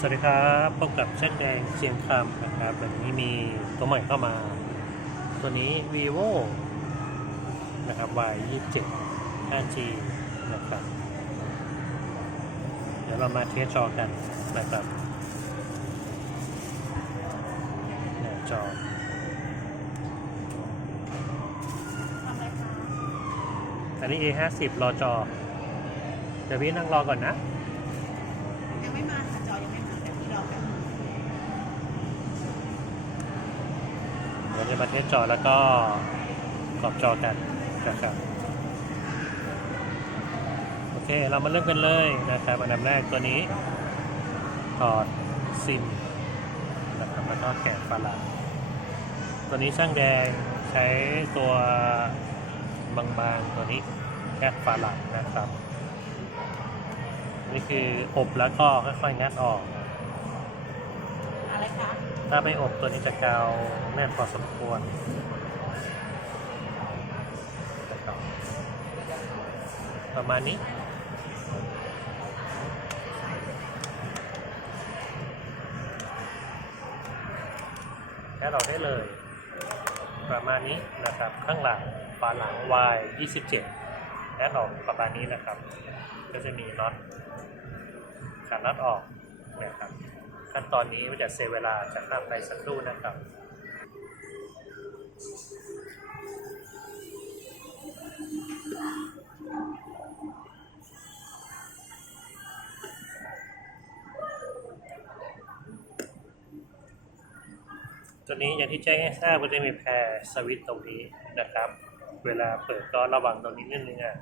สวัสดีครับพบกับช่างแดงเชียงคำนะครับวันนี้มีตัวใหม่เข้ามา ตัวนี้ vivo นะครับ y 2 7 5G นะครับ เดี๋ยวเรามาเทสจอกันนะครับหน้าจอทำอะไรคะอันนี้ A 5 0 รอจอ เดี๋ยวพี่นั่งรอก่อนนะ ยังไม่มาค่ะจอยังไม่มาแต่พี่รอแป๊บนึง เดี๋ยว จะมาเทสจอแล้วก็ขอบจอกันนะครับโอเคเรามาเริ่มกันเลยนะครับอันดับแรกตัวนี้ถอดซิมนะครับแล้วก็แกะฝาหลังตัวนี้ช่างแดงใช้ตัวบางๆตัวนี้แกะฝาหลังนะครับนี่คืออบแล้วก็ค่อยๆงัดออกอะไรคะ ถ้าไม่อบตัวนี้จะกาวแน่นพอสมควรประมาณนี้แค่เราได้เลย ประมาณนี้นะครับ ข้างหลังฝาหลัง Y 27แอดออกประมาณนี้นะครับ ก็จะมีน็อตขันน็อตออกนะครับ ขั้นตอนนี้มันจะเซฟเวลาจะข้ามไปสักครู่นะครับตัวนี้อย่างที่แจ้งให้ทราบก็จะมีแพรสวิตตรงนี้นะครับ เวลาเปิดก็ระวังตรงนี้นิดนึงอะ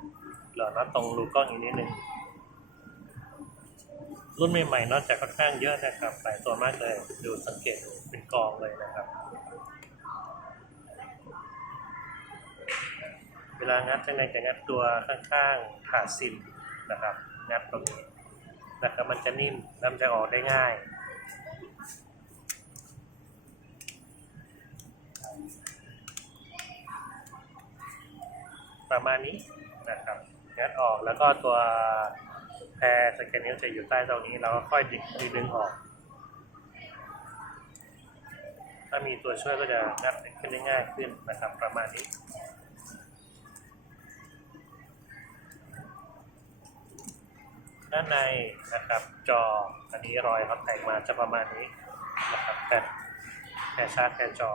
หล่อน็อตตรงรูกล้องอีกนิดนึง รุ่นใหม่ๆนอตจะค่อนข้างเยอะนะครับหลายตัวมากเลย ดูสังเกตดูเป็นกองเลยนะครับ เวลางัดข้างในจะงัดตัวข้างๆขาซิมนะครับ งัดตรงนี้นะครับมันจะนิ่มแล้วมันจะออกได้ง่ายประมาณนี้นะครับงัดออกแล้วก็ตัว แพรสแกนนิ้วจะอยู่ใต้ตรงนี้เราก็ค่อยดึงดึงออก ถ้ามีตัวช่วยก็จะงัดขึ้นได้ง่ายขึ้นนะครับประมาณนี้ด้านในนะครับจออันนี้รอยเขาแต่งมาจะประมาณนี้นะครับแผ่แผ่ชาร์จแผ่จอ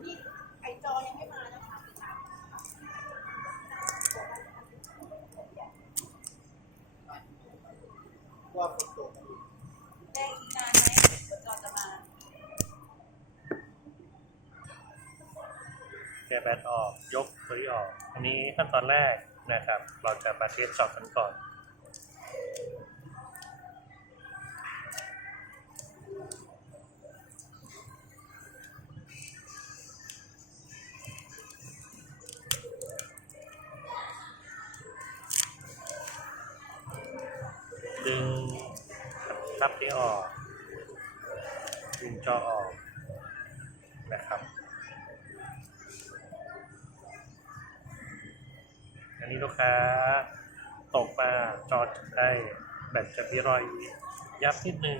พี่ไอจอยังไม่มานะคะ ว่าฝนตก แจ้งอีกนานไหมจอจะมา แบตออก ยกตัวนี้ออก อันนี้ขั้นตอนแรกนะครับ เราจะมาเทสช็อตกันก่อน ดึงทับนี้ออกดึงจอออก อันนี้ลูกค้าตกมาจอดได้แบตจะมีรอยยับนิดนึง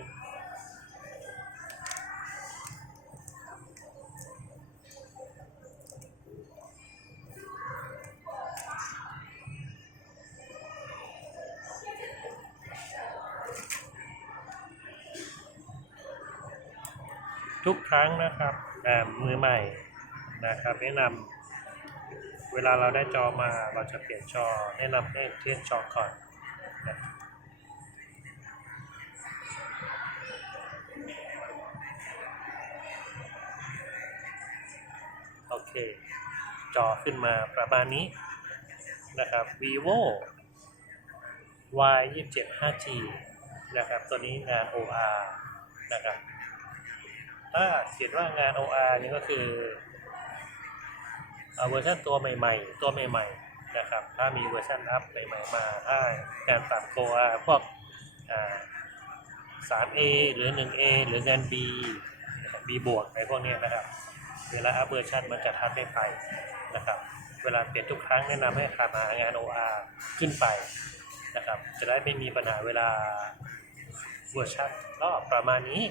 ทุกครั้งนะครับมือใหม่นะครับแนะนำ เวลาเราได้จอมาเราจะเปลี่ยนจอแนะนำให้เทียนจอก่อนนะโอเค จอขึ้นมาประมาณนี้นะครับ vivo y 2 7 5g นะครับ ตัวนี้งาน OR นะครับ ถ้าเขียนว่างาน OR นี่ก็คือ เอาเวอร์ชันตัวใหม่ ๆ ตัวใหม่ ๆ นะครับ ถ้ามีเวอร์ชันอัพใหม่ๆมาถ้างานปรับตัวพวกอ่า 3A หรือ 1A หรืองาน B นะครับ B บวกในพวกนี้นะครับ เวลาอัพเวอร์ชันมันจะทับไม่ไปนะครับ เวลาเปลี่ยนทุกครั้งแนะนำให้ทำหางาน OR ขึ้นไปนะครับ จะได้ไม่มีปัญหาเวลาเวอร์ชันก็ประมาณนี้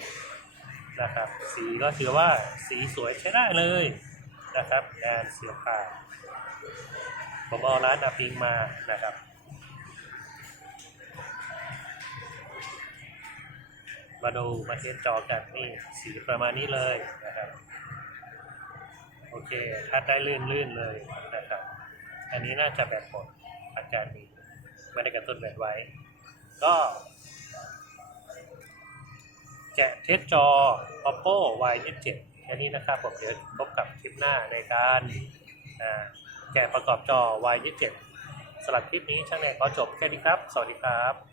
นะครับ สีก็ถือว่าสีสวยใช้ได้เลย นะครับ งานเสียผ่าผมเอาร้านอาปิงมานะครับมาดูมาเทสจอกันนี่สีประมาณนี้เลยนะครับ โอเคถ้าได้ลื่นลื่นเลยนะครับ อันนี้น่าจะแบบหมดอาการนี้ไม่ได้กระตุ้นแบตไว้ ก็แกะเทสจอ oppo y 2 7 แค่นี้นะครับผมเดี๋ยวพบกับคลิปหน้าในการแกะประกอบจอ y 2 7 สำหรับคลิปนี้ช่างแนขอจบแค่นี้ครับ สวัสดีครับ